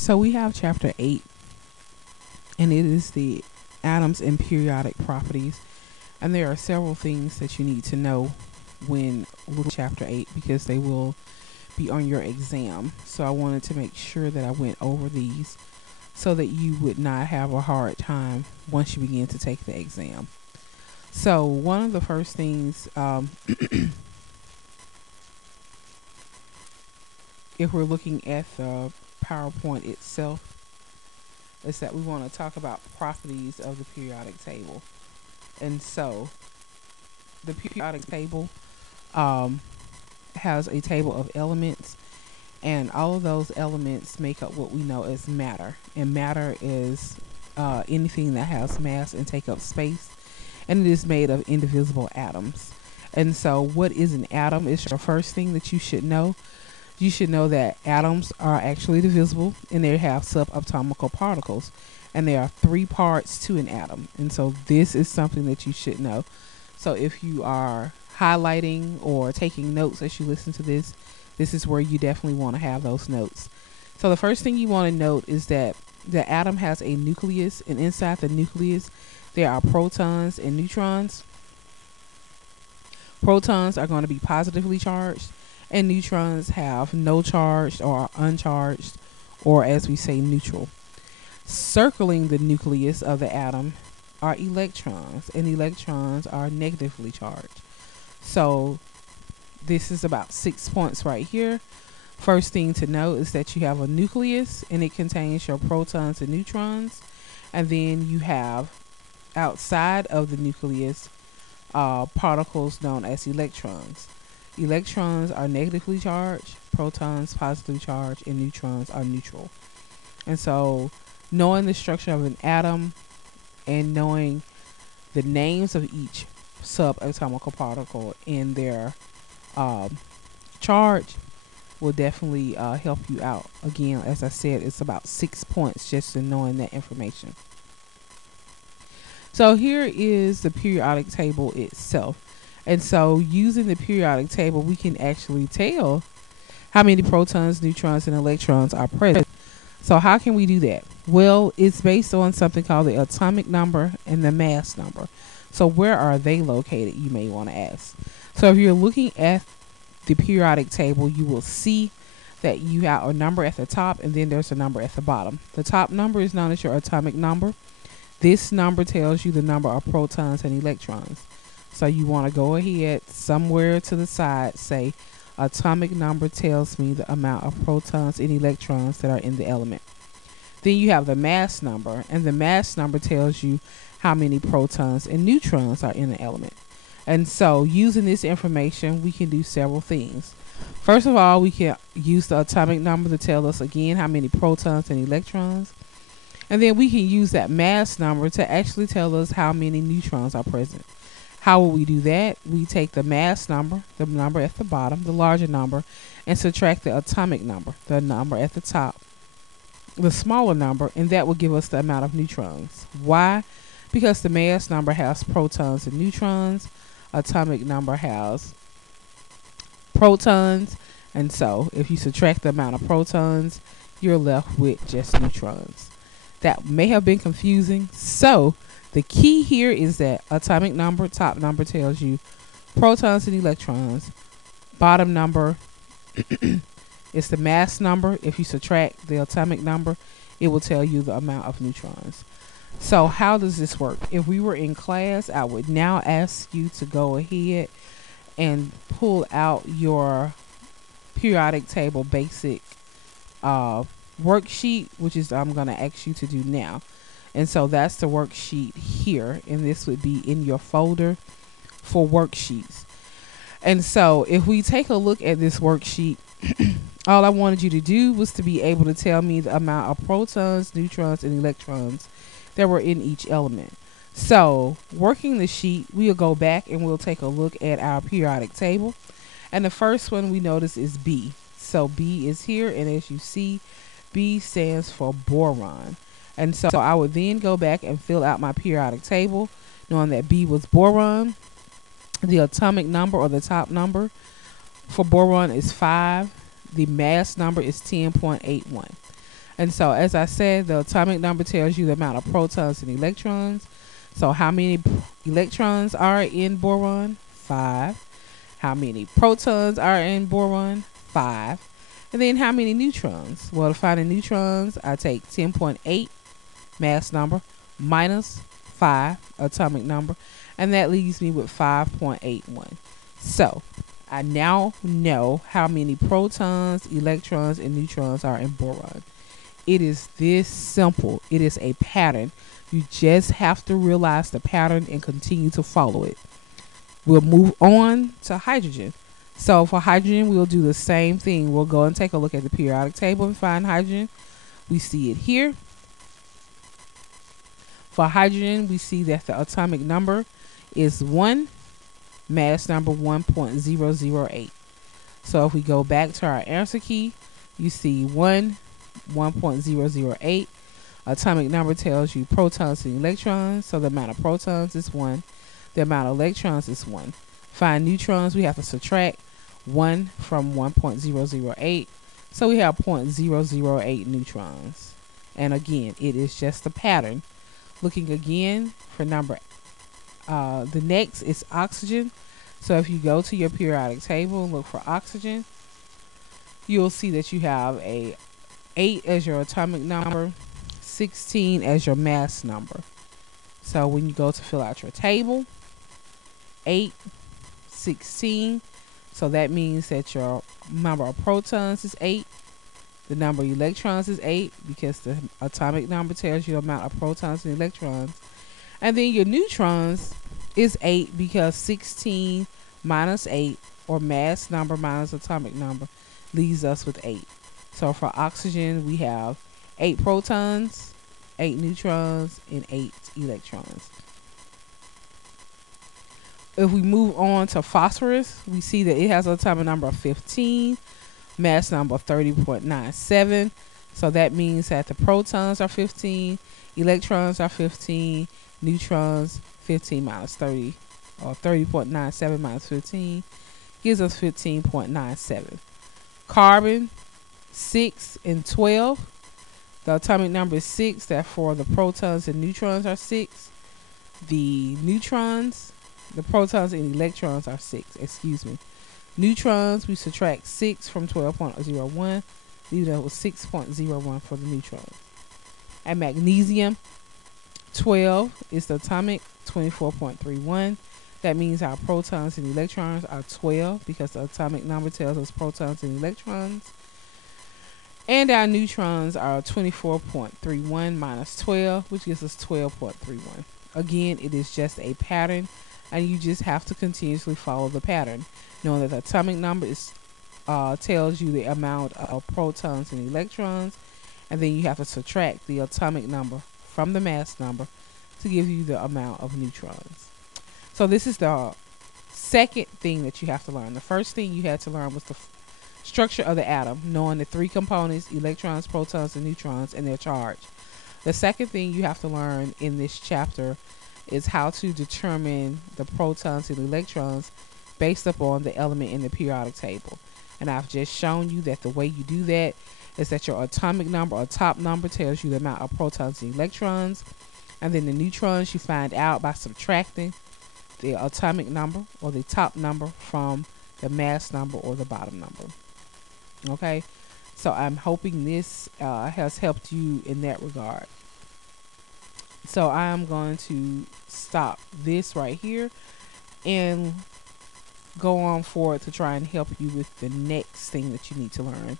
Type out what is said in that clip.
So we have chapter 8, and it is the atoms and periodic properties. And there are several things that you need to know when looking at chapter 8 because they will be on your exam. So I wanted to make sure that I went over these so that you would not have a hard time once you begin to take the exam. So one of the first things, if we're looking at the PowerPoint itself, is that we want to talk about properties of the periodic table. And so the periodic table has a table of elements, and all of those elements make up what we know as matter. And matter is anything that has mass and take up space, and it is made of indivisible atoms. And so what is an atom is your first thing that you should know. You should know that atoms are actually divisible, and they have subatomic particles, and there are 3 parts to an atom. And so this is something that you should know. So if you are highlighting or taking notes as you listen to this, this is where you definitely want to have those notes. So the first thing you want to note is that the atom has a nucleus, and inside the nucleus there are protons and neutrons. Protons are going to be positively charged, and neutrons have no charge or are uncharged, or as we say, neutral. Circling the nucleus of the atom are electrons, and electrons are negatively charged. So this is about 6 points right here. First thing to know is that you have a nucleus, and it contains your protons and neutrons, and then you have outside of the nucleus particles known as electrons. Electrons are negatively charged, protons positively charged, and neutrons are neutral. And so knowing the structure of an atom and knowing the names of each subatomic particle and their charge will definitely help you out. Again, as I said, it's about 6 points just in knowing that information. So here is the periodic table itself. And so using the periodic table, we can actually tell how many protons, neutrons, and electrons are present. So how can we do that? Well, it's based on something called the atomic number and the mass number. So where are they located, you may want to ask. So if you're looking at the periodic table, you will see that you have a number at the top, and then there's a number at the bottom. The top number is known as your atomic number. This number tells you the number of protons and electrons. So you want to go ahead somewhere to the side, say atomic number tells me the amount of protons and electrons that are in the element. Then you have the mass number, and the mass number tells you how many protons and neutrons are in the element. And so using this information, we can do several things. First of all, we can use the atomic number to tell us again how many protons and electrons. And then we can use that mass number to actually tell us how many neutrons are present. How will we do that? We take the mass number, the number at the bottom, the larger number, and subtract the atomic number, the number at the top, the smaller number, and that will give us the amount of neutrons. Why? Because the mass number has protons and neutrons, atomic number has protons, and so if you subtract the amount of protons, you're left with just neutrons. That may have been confusing. So the key here is that atomic number, top number tells you protons and electrons. Bottom number is the mass number. If you subtract the atomic number, it will tell you the amount of neutrons. So how does this work? If we were in class, I would now ask you to go ahead and pull out your periodic table basic worksheet, which is I'm going to ask you to do now. And so that's the worksheet here, and this would be in your folder for worksheets. And so if we take a look at this worksheet, all I wanted you to do was to be able to tell me the amount of protons, neutrons, and electrons that were in each element. So working the sheet, we'll go back and we'll take a look at our periodic table. And the first one we notice is B. So B is here, and as you see, B stands for boron. And so I would then go back and fill out my periodic table, knowing that B was boron. The atomic number, or the top number for boron, is 5. The mass number is 10.81. And so, as I said, the atomic number tells you the amount of protons and electrons. So how many electrons are in boron? 5. How many protons are in boron? 5. And then how many neutrons? Well, to find the neutrons, I take 10.8 mass number minus 5 atomic number, and that leaves me with 5.81. So I now know how many protons, electrons, and neutrons are in boron. It is this simple. It is a pattern. You just have to realize the pattern and continue to follow it. We'll move on to hydrogen. So for hydrogen, we'll do the same thing. We'll go and take a look at the periodic table and find hydrogen. We see it here. For hydrogen, we see that the atomic number is 1, mass number 1.008. So if we go back to our answer key, you see 1.008. Atomic number tells you protons and electrons. So the amount of protons is 1. The amount of electrons is 1. Find neutrons, we have to subtract 1 from 1.008. So we have 0.008 neutrons. And again, it is just a pattern. Looking again for number, the next is oxygen. So if you go to your periodic table and look for oxygen, you'll see that you have a 8 as your atomic number, 16 as your mass number. So when you go to fill out your table, 8, 16, so that means that your number of protons is 8. The number of electrons is 8 because the atomic number tells you the amount of protons and electrons. And then your neutrons is 8 because 16 minus 8, or mass number minus atomic number, leaves us with 8. So for oxygen, we have 8 protons, 8 neutrons, and 8 electrons. If we move on to phosphorus, we see that it has an atomic number of 15, mass number 30.97. So that means that the protons are 15, electrons are 15, neutrons 15 minus 30, or 30.97 minus 15 gives us 15.97. Carbon, 6 and 12. The atomic number is 6, therefore the protons and neutrons are 6. The neutrons, the protons and electrons are 6, excuse me. Neutrons, we subtract 6 from 12.01, leaving us with 6.01 for the neutrons. And magnesium, 12 is the atomic, 24.31. That means our protons and electrons are 12 because the atomic number tells us protons and electrons. And our neutrons are 24.31 minus 12, which gives us 12.31. Again, it is just a pattern, and you just have to continuously follow the pattern, knowing that the atomic number is tells you the amount of protons and electrons, and then you have to subtract the atomic number from the mass number to give you the amount of neutrons. So this is the second thing that you have to learn. The first thing you had to learn was the structure of the atom, knowing the 3 components: electrons, protons, and neutrons, and their charge. The second thing you have to learn in this chapter is how to determine the protons and electrons based upon the element in the periodic table. And I've just shown you that the way you do that is that your atomic number or top number tells you the amount of protons and electrons, and then the neutrons you find out by subtracting the atomic number or the top number from the mass number or the bottom number. Okay, so I'm hoping this has helped you in that regard. So I'm going to stop this right here and go on forward to try and help you with the next thing that you need to learn.